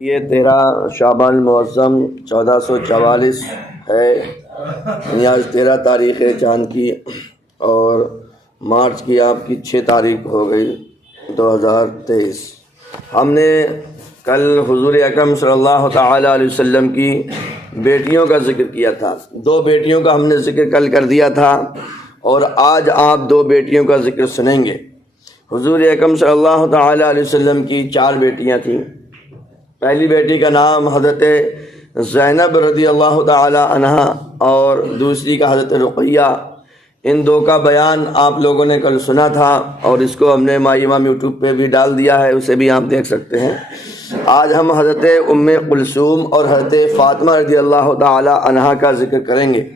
یہ 13 شعبان المعظم 1444 ہے، یعنی آج 13 تاریخ ہے چاند کی، اور مارچ کی آپ کی 6 تاریخ ہو گئی 2023۔ ہم نے کل حضور اکرم صلی اللہ تعالیٰ علیہ وسلم کی بیٹیوں کا ذکر کیا تھا۔ 2 بیٹیوں کا ہم نے ذکر کل کر دیا تھا، اور آج آپ 2 بیٹیوں کا ذکر سنیں گے۔ حضور اکرم صلی اللہ تعالیٰ علیہ وسلم کی 4 بیٹیاں تھیں۔ پہلی بیٹی کا نام حضرت زینب رضی اللہ تعالی عنہا اور دوسری کا حضرت رقیہ۔ ان 2 کا بیان آپ لوگوں نے کل سنا تھا، اور اس کو ہم نے مائی امام یوٹیوب پہ بھی ڈال دیا ہے، اسے بھی آپ دیکھ سکتے ہیں۔ آج ہم حضرت ام کلثوم اور حضرت فاطمہ رضی اللہ تعالی عنہا کا ذکر کریں گے۔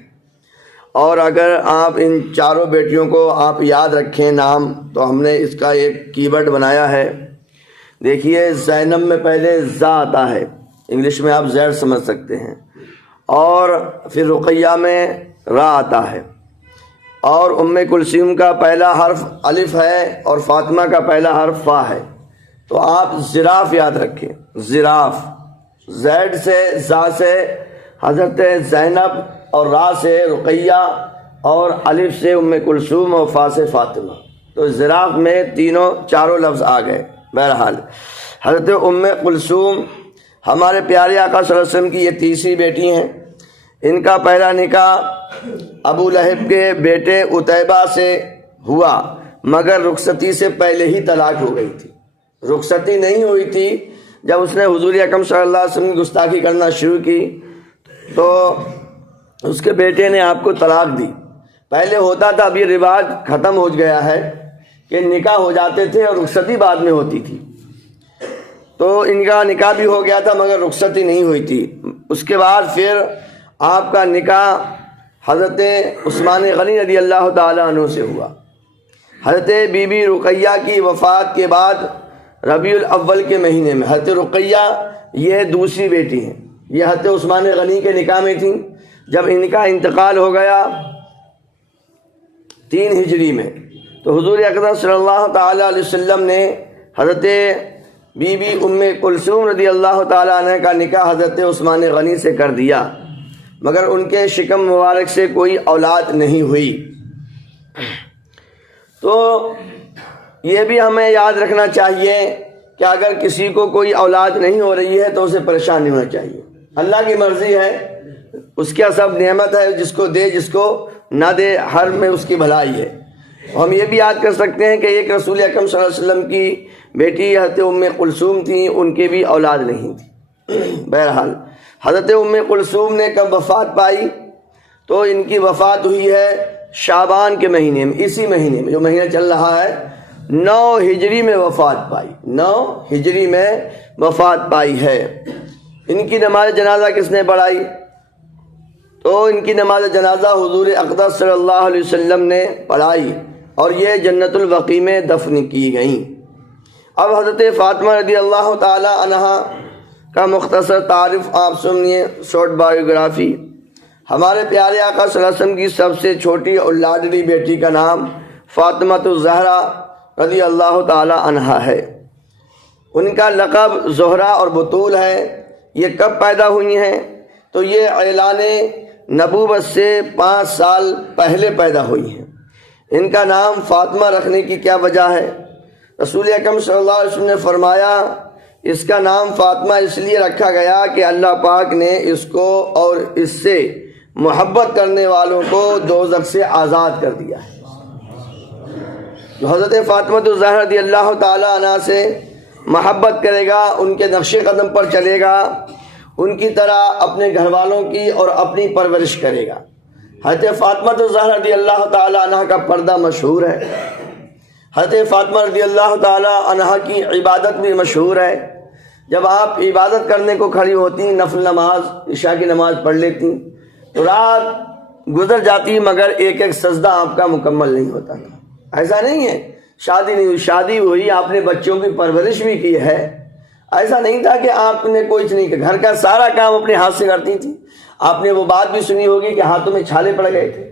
اور اگر آپ ان 4 بیٹیوں کو آپ یاد رکھیں نام، تو ہم نے اس کا ایک کی ورڈ بنایا ہے۔ دیکھیے، زینب میں پہلے زا آتا ہے، انگلش میں آپ زیر سمجھ سکتے ہیں، اور پھر رقیہ میں را آتا ہے، اور ام کلثوم کا پہلا حرف الف ہے اور فاطمہ کا پہلا حرف فا ہے۔ تو آپ زراف یاد رکھیں، زراف، زیڈ سے زا سے حضرت زینب، اور را سے رقیہ، اور الف سے ام کلثوم، اور فا سے فاطمہ۔ تو زراف میں 4 لفظ آ گئے۔ بہرحال حضرت ام کلثوم ہمارے پیارے آقا صلی اللہ علیہ وسلم کی یہ تیسری بیٹی ہیں۔ ان کا پہلا نکاح ابو لہب کے بیٹے عتیبہ سے ہوا، مگر رخصتی سے پہلے ہی طلاق ہو گئی تھی۔ رخصتی نہیں ہوئی تھی جب اس نے حضور اکرم صلی اللہ علیہ وسلم کی گستاخی کرنا شروع کی، تو اس کے بیٹے نے آپ کو طلاق دی۔ پہلے ہوتا تھا، اب یہ رواج ختم ہو گیا ہے کہ نکاح ہو جاتے تھے اور رخصتی بعد میں ہوتی تھی۔ تو ان کا نکاح بھی ہو گیا تھا مگر رخصتی نہیں ہوئی تھی۔ اس کے بعد پھر آپ کا نکاح حضرت عثمان غنی رضی اللہ تعالیٰ عنہ سے ہوا۔ حضرت بی بی رقیہ کی وفات کے بعد ربیع الاول کے مہینے میں، حضرت رقیہ یہ دوسری بیٹی ہیں، یہ حضرت عثمان غنی کے نکاح میں تھیں۔ جب ان کا انتقال ہو گیا 3 ہجری میں، تو حضور اکرم صلی اللہ تعالیٰ علیہ وسلم نے حضرت بی بی ام کلثوم رضی اللہ تعالیٰ عنہ کا نکاح حضرت عثمان غنی سے کر دیا، مگر ان کے شکم مبارک سے کوئی اولاد نہیں ہوئی۔ تو یہ بھی ہمیں یاد رکھنا چاہیے کہ اگر کسی کو کوئی اولاد نہیں ہو رہی ہے تو اسے پریشان نہیں ہونا چاہیے۔ اللہ کی مرضی ہے، اس کا سب نعمت ہے، جس کو دے جس کو نہ دے، ہر میں اس کی بھلائی ہے۔ ہم یہ بھی یاد کر سکتے ہیں کہ ایک رسول اکرم صلی اللہ علیہ وسلم کی بیٹی حضرت ام کلثوم تھیں، ان کے بھی اولاد نہیں تھی۔ بہرحال حضرت ام کلثوم نے کب وفات پائی؟ تو ان کی وفات ہوئی ہے شعبان کے مہینے میں، اسی مہینے میں جو مہینہ چل رہا ہے، 9 ہجری میں وفات پائی، 9 ہجری میں وفات پائی ہے۔ ان کی نماز جنازہ کس نے پڑھائی؟ تو ان کی نماز جنازہ حضور اقدس صلی اللہ علیہ وسلم نے پڑھائی، اور یہ جنت البقیع میں دفن کی گئیں۔ اب حضرت فاطمہ رضی اللہ تعالی عنہا کا مختصر تعارف آپ سنیے، شارٹ بایوگرافی۔ ہمارے پیارے آقا صلی اللہ علیہ وسلم کی سب سے چھوٹی اور لاڈلی بیٹی کا نام فاطمہ الزہرا رضی اللہ تعالی عنہا ہے۔ ان کا لقب زہرا اور بطول ہے۔ یہ کب پیدا ہوئی ہیں؟ تو یہ اعلان نبوت سے 5 سال پہلے پیدا ہوئی ہیں۔ ان کا نام فاطمہ رکھنے کی کیا وجہ ہے؟ رسول اکرم صلی اللہ علیہ وسلم نے فرمایا، اس کا نام فاطمہ اس لیے رکھا گیا کہ اللہ پاک نے اس کو اور اس سے محبت کرنے والوں کو دوزخ سے آزاد کر دیا ہے۔ جو حضرت فاطمہ الزہرا رضی اللہ تعالی عنہا سے محبت کرے گا، ان کے نقش قدم پر چلے گا، ان کی طرح اپنے گھر والوں کی اور اپنی پرورش کرے گا۔ حضرت فاطمہ الزہرا رضی اللہ تعالی عنہا کا پردہ مشہور ہے۔ حضرت فاطمہ رضی اللہ تعالی عنہا کی عبادت بھی مشہور ہے۔ جب آپ عبادت کرنے کو کھڑی ہوتی، نفل نماز، عشاء کی نماز پڑھ لیتی، تو رات گزر جاتی مگر ایک ایک سجدہ آپ کا مکمل نہیں ہوتا تھا۔ ایسا نہیں ہے شادی نہیں ہوئی، شادی ہوئی، آپ نے بچوں کی پرورش بھی کی ہے، ایسا نہیں تھا کہ آپ نے کوئی نہیں کیا، گھر کا سارا کام اپنے ہاتھ سے کرتی تھی۔ آپ نے وہ بات بھی سنی ہوگی کہ ہاتھوں میں چھالے پڑ گئے تھے۔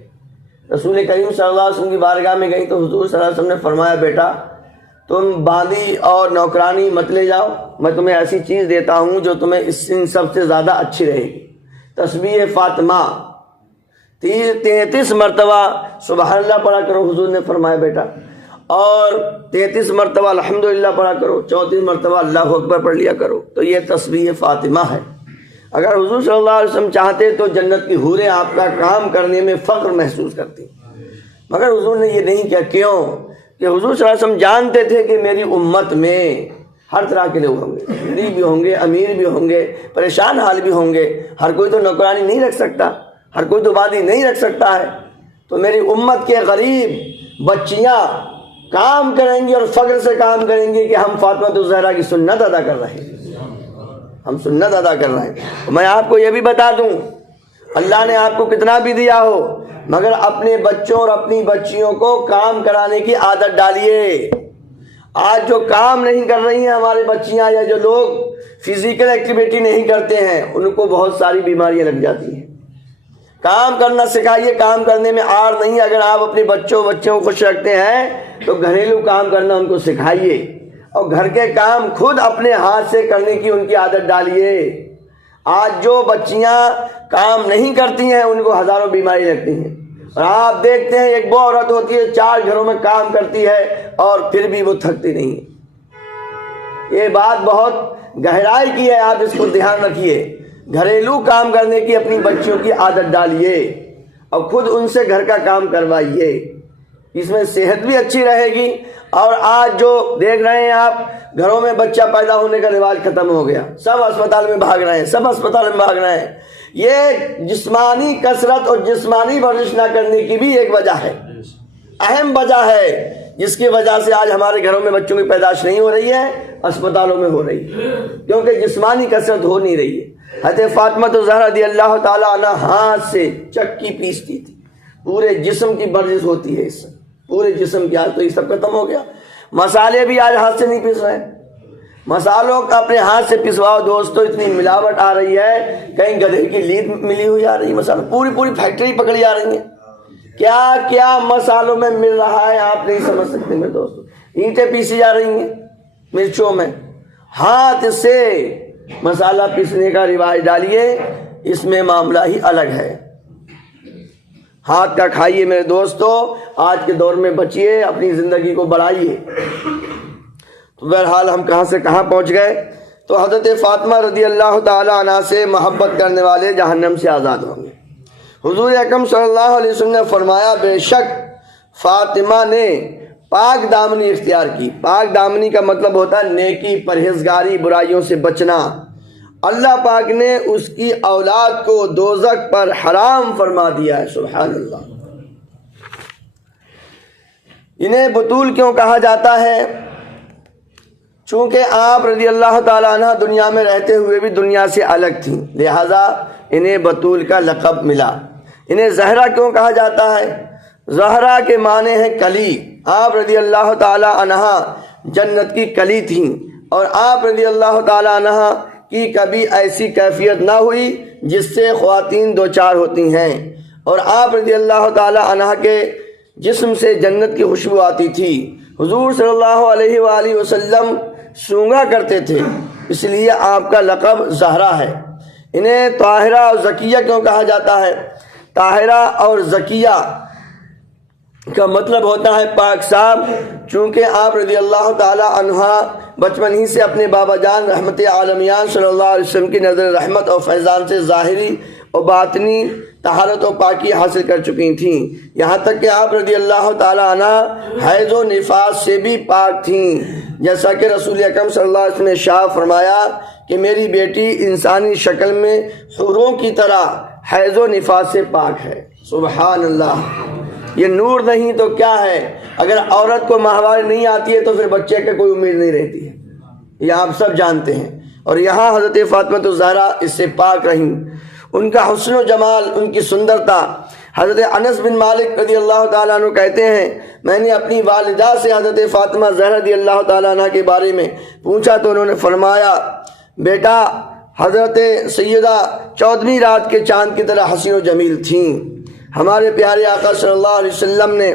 رسول کریم صلی اللہ علیہ وسلم کی بارگاہ میں گئی تو حضور صلی اللہ علیہ وسلم نے فرمایا، بیٹا تم باندی اور نوکرانی مت لے جاؤ، میں تمہیں ایسی چیز دیتا ہوں جو تمہیں ان سب سے زیادہ اچھی رہے گی۔ تسبیح فاطمہ 33 مرتبہ سبحان اللہ پڑھا کرو، حضور نے فرمایا بیٹا، اور 33 مرتبہ الحمدللہ پڑھا کرو، 34 مرتبہ اللہ اکبر پڑھ لیا کرو۔ تو یہ تسبیح فاطمہ ہے۔ اگر حضور صلی اللہ علیہ وسلم چاہتے تو جنت کی حوریں آپ کا کام کرنے میں فخر محسوس کرتی، مگر حضور نے یہ نہیں کیا۔ کیوں؟ کہ حضور صلی اللہ علیہ وسلم جانتے تھے کہ میری امت میں ہر طرح کے لوگ ہوں گے، غریب بھی ہوں گے، امیر بھی ہوں گے، پریشان حال بھی ہوں گے، ہر کوئی تو نوکرانی نہیں رکھ سکتا، ہر کوئی تو باندی نہیں رکھ سکتا ہے۔ تو میری امت کے غریب بچیاں کام کریں گی اور فخر سے کام کریں گی کہ ہم فاطمہ الزہرا کی سنت ادا کر رہے ہیں، ہم سنت ادا کر رہے ہیں۔ میں آپ کو یہ بھی بتا دوں، اللہ نے آپ کو کتنا بھی دیا ہو، مگر اپنے بچوں اور اپنی بچیوں کو کام کرانے کی عادت ڈالیے۔ آج جو کام نہیں کر رہی ہیں ہماری بچیاں، یا جو لوگ فزیکل ایکٹیویٹی نہیں کرتے ہیں، ان کو بہت ساری بیماریاں لگ جاتی ہیں۔ کام کرنا سکھائیے، کام کرنے میں آر نہیں۔ اگر آپ اپنے بچوں کو خوش رکھتے ہیں تو گھریلو کام کرنا ان کو سکھائیے، اور گھر کے کام خود اپنے ہاتھ سے کرنے کی ان کی عادت ڈالیے۔ آج جو بچیاں کام نہیں کرتی ہیں ان کو ہزاروں بیماری لگتی ہیں، اور آپ دیکھتے ہیں ایک وہ عورت ہوتی ہے 4 گھروں میں کام کرتی ہے اور پھر بھی وہ تھکتی نہیں۔ یہ بات بہت گہرائی کی ہے، آپ اس کو دھیان رکھیے۔ گھریلو کام کرنے کی اپنی بچیوں کی عادت ڈالیے اور خود ان سے گھر کا کام کروائیے، اس میں صحت بھی اچھی رہے گی۔ اور آج جو دیکھ رہے ہیں آپ، گھروں میں بچہ پیدا ہونے کا رواج ختم ہو گیا، سب اسپتال میں بھاگ رہے ہیں، سب اسپتال میں بھاگ رہے ہیں۔ یہ جسمانی کثرت اور جسمانی ورزش نہ کرنے کی بھی ایک وجہ ہے، اہم وجہ ہے، جس کی وجہ سے آج ہمارے گھروں میں بچوں کی پیدائش نہیں ہو رہی ہے، اسپتالوں میں ہو رہی ہے، کیونکہ جسمانی کثرت ہو نہیں رہی ہے۔ حضرت فاطمہ الزہرا رضی اللہ تعالیٰ عنہ ہاتھ سے چکی پیستی تھی، پورے جسم کی ورزش ہوتی ہے اس سے، پورے جسم کی۔ آج تو یہ سب ختم ہو گیا، مسالے بھی آج ہاتھ سے نہیں پیس رہے، مسالوں کا اپنے ہاتھ سے پسواؤ دوستو، اتنی ملاوٹ آ رہی ہے، کہیں گدھے کی لید ملی ہوئی آ رہی ہے، مسالہ پوری فیکٹری پکڑی آ رہی ہیں، کیا کیا مسالوں میں مل رہا ہے آپ نہیں سمجھ سکتے میرے دوستو۔ اینٹیں پیسی جا رہی ہیں مرچوں میں، ہاتھ سے مسالہ پیسنے کا رواج ڈالیے، اس میں معاملہ ہی الگ ہے۔ ہاتھ کا کھائیے میرے دوستو، آج کے دور میں بچیے، اپنی زندگی کو بڑھائیے۔ تو بہرحال ہم کہاں سے کہاں پہنچ گئے؟ تو حضرت فاطمہ رضی اللہ تعالی عنہ سے محبت کرنے والے جہنم سے آزاد ہوں گے۔ حضور اکرم صلی اللہ علیہ وسلم نے فرمایا، بے شک فاطمہ نے پاک دامنی اختیار کی۔ پاک دامنی کا مطلب ہوتا ہے نیکی، پرہیزگاری، برائیوں سے بچنا۔ اللہ پاک نے اس کی اولاد کو دوزخ پر حرام فرما دیا ہے، سبحان اللہ۔ انہیں بطول کیوں کہا جاتا ہے؟ چونکہ آپ رضی اللہ تعالیٰ عنہ دنیا میں رہتے ہوئے بھی دنیا سے الگ تھیں، لہذا انہیں بطول کا لقب ملا۔ انہیں زہرا کیوں کہا جاتا ہے؟ زہرا کے معنی ہے کلی۔ آپ رضی اللہ تعالیٰ عنہ جنت کی کلی تھیں، اور آپ رضی اللہ تعالیٰ عنہ کی کبھی ایسی کیفیت نہ ہوئی جس سے خواتین دوچار ہوتی ہیں، اور آپ رضی اللہ تعالیٰ عنہ کے جسم سے جنت کی خوشبو آتی تھی۔ حضور صلی اللہ علیہ وآلہ وسلم سونگا کرتے تھے، اس لیے آپ کا لقب زہرا ہے۔ انہیں طاہرہ اور زکیہ کیوں کہا جاتا ہے؟ طاہرہ اور زکیہ کا مطلب ہوتا ہے پاک صاف۔ چونکہ آپ رضی اللہ تعالی عنہ بچپن ہی سے اپنے بابا جان رحمت عالمیان صلی اللہ علیہ وسلم کی نظر رحمت اور فیضان سے ظاہری اور باطنی طہارت و پاکی حاصل کر چکی تھیں، یہاں تک کہ آپ رضی اللہ تعالی عنہ حیض و نفاس سے بھی پاک تھیں، جیسا کہ رسول اکرم صلی اللہ علیہ وسلم نے ارشاد فرمایا کہ میری بیٹی انسانی شکل میں حوروں کی طرح حیض و نفاس سے پاک ہے۔ سبحان اللہ، یہ نور نہیں تو کیا ہے؟ اگر عورت کو ماہواری نہیں آتی ہے تو پھر بچے کا کوئی امید نہیں رہتی ہے، یہ آپ سب جانتے ہیں۔ اور یہاں حضرت فاطمہ الزہرا اس سے پاک رہیں۔ ان کا حسن و جمال، ان کی سندرتا، حضرت انس بن مالک رضی اللہ تعالیٰ عنہ کہتے ہیں، میں نے اپنی والدہ سے حضرت فاطمہ زہرا رضی اللہ تعالیٰ عنہ کے بارے میں پوچھا تو انہوں نے فرمایا، بیٹا حضرت سیدہ 14ویں رات کے چاند کی طرح حسین و جمیل تھیں۔ ہمارے پیارے آقا صلی اللہ علیہ وسلم نے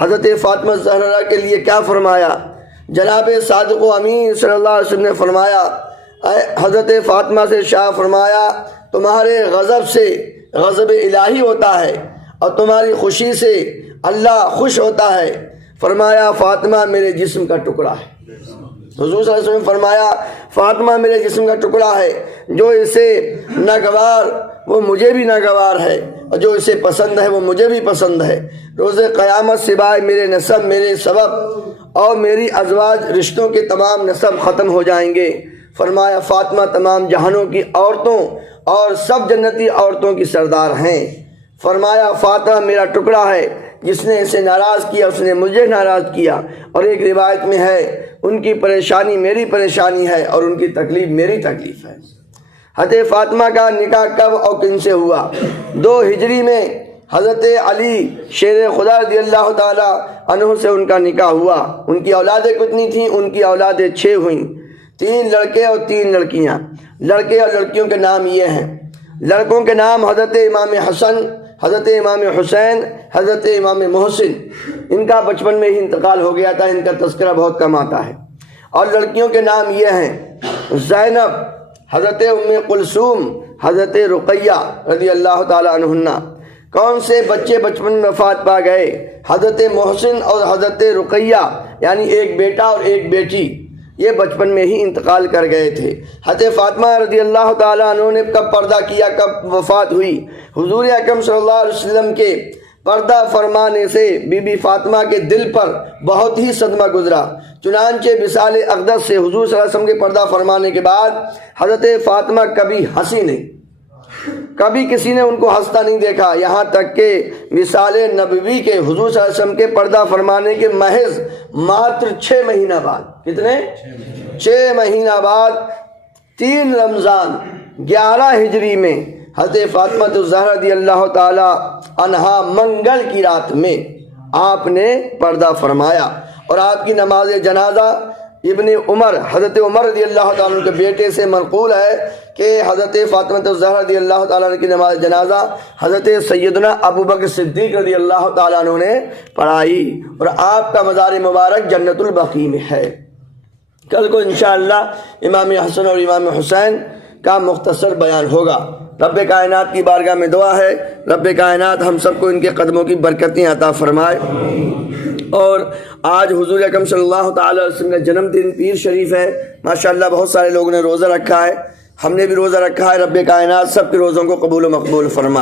حضرت فاطمہ زہرا کے لیے کیا فرمایا؟ جناب صادق و امین صلی اللہ علیہ وسلم نے فرمایا، حضرت فاطمہ سے شاہ فرمایا تمہارے غضب سے غضب الہی ہوتا ہے اور تمہاری خوشی سے اللہ خوش ہوتا ہے۔ فرمایا فاطمہ میرے جسم کا ٹکڑا ہے۔ حضور صلی اللہ علیہ وسلم نے فرمایا فاطمہ میرے جسم کا ٹکڑا ہے، جو اسے ناگوار وہ مجھے بھی ناگوار ہے، اور جو اسے پسند ہے وہ مجھے بھی پسند ہے۔ روز قیامت سوائے میرے نسب، میرے سبب اور میری ازواج رشتوں کے تمام نسب ختم ہو جائیں گے۔ فرمایا فاطمہ تمام جہانوں کی عورتوں اور سب جنتی عورتوں کی سردار ہیں۔ فرمایا فاطمہ میرا ٹکڑا ہے، جس نے اسے ناراض کیا اس نے مجھے ناراض کیا، اور ایک روایت میں ہے ان کی پریشانی میری پریشانی ہے اور ان کی تکلیف میری تکلیف ہے۔ حضرت فاطمہ کا نکاح کب اور کن سے ہوا؟ 2 ہجری میں حضرت علی شیر خدا رضی اللہ تعالی عنہ سے ان کا نکاح ہوا۔ ان کی اولادیں کتنی تھیں؟ ان کی اولادیں 6 ہوئیں، 3 لڑکے اور 3 لڑکیاں۔ لڑکے اور لڑکیوں کے نام یہ ہیں، لڑکوں کے نام حضرت امام حسن، حضرت امام حسین، حضرت امام محسن۔ ان کا بچپن میں ہی انتقال ہو گیا تھا، ان کا تذکرہ بہت کم آتا ہے۔ اور لڑکیوں کے نام یہ ہیں زینب، حضرت ام کلثوم، حضرت رقیہ رضی اللہ تعالی عنہن۔ کون سے بچے بچپن میں وفات پا گئے؟ حضرت محسن اور حضرت رقیہ، یعنی ایک بیٹا اور ایک بیٹی، یہ بچپن میں ہی انتقال کر گئے تھے۔ حضرت فاطمہ رضی اللہ تعالیٰ عنہ نے کب پردہ کیا، کب وفات ہوئی؟ حضور اکرم صلی اللہ علیہ وسلم کے پردہ فرمانے سے بی بی فاطمہ کے دل پر بہت ہی صدمہ گزرا، چنانچہ وصال اقدس سے حضور صلی اللہ علیہ وسلم کے پردہ فرمانے کے بعد حضرت فاطمہ کبھی ہنسی نہیں، کبھی کسی نے ان کو ہنستا نہیں دیکھا، یہاں تک کہ وصال نبوی کے حضور صلی اللہ علیہ وسلم کے پردہ فرمانے کے محض ماتر 6 مہینہ بعد، کتنے؟ 6 مہینہ بعد 3 رمضان 11 ہجری میں حضرت فاطمہ الزہرا رضی اللہ تعالی عنہا منگل کی رات میں آپ نے پردہ فرمایا، اور آپ کی نماز جنازہ ابن عمر، حضرت عمر رضی اللہ تعالیٰ عنہ کے بیٹے سے منقول ہے کہ حضرت فاطمہ الزہرا رضی اللہ تعالیٰ عنہ کی نماز جنازہ حضرت سیدنا ابو بکر صدیق رضی اللہ تعالیٰ عنہ نے پڑھائی، اور آپ کا مزار مبارک جنت البقیع میں ہے۔ کل کو انشاءاللہ امام حسن اور امام حسین کا مختصر بیان ہوگا۔ رب کائنات کی بارگاہ میں دعا ہے رب کائنات ہم سب کو ان کے قدموں کی برکتیں عطا فرمائے۔ اور آج حضور اکرم صلی اللہ تعالی علیہ وسلم کا جنم دن پیر شریف ہے، ماشاءاللہ بہت سارے لوگوں نے روزہ رکھا ہے، ہم نے بھی روزہ رکھا ہے۔ رب کائنات سب کے روزوں کو قبول و مقبول فرمائے۔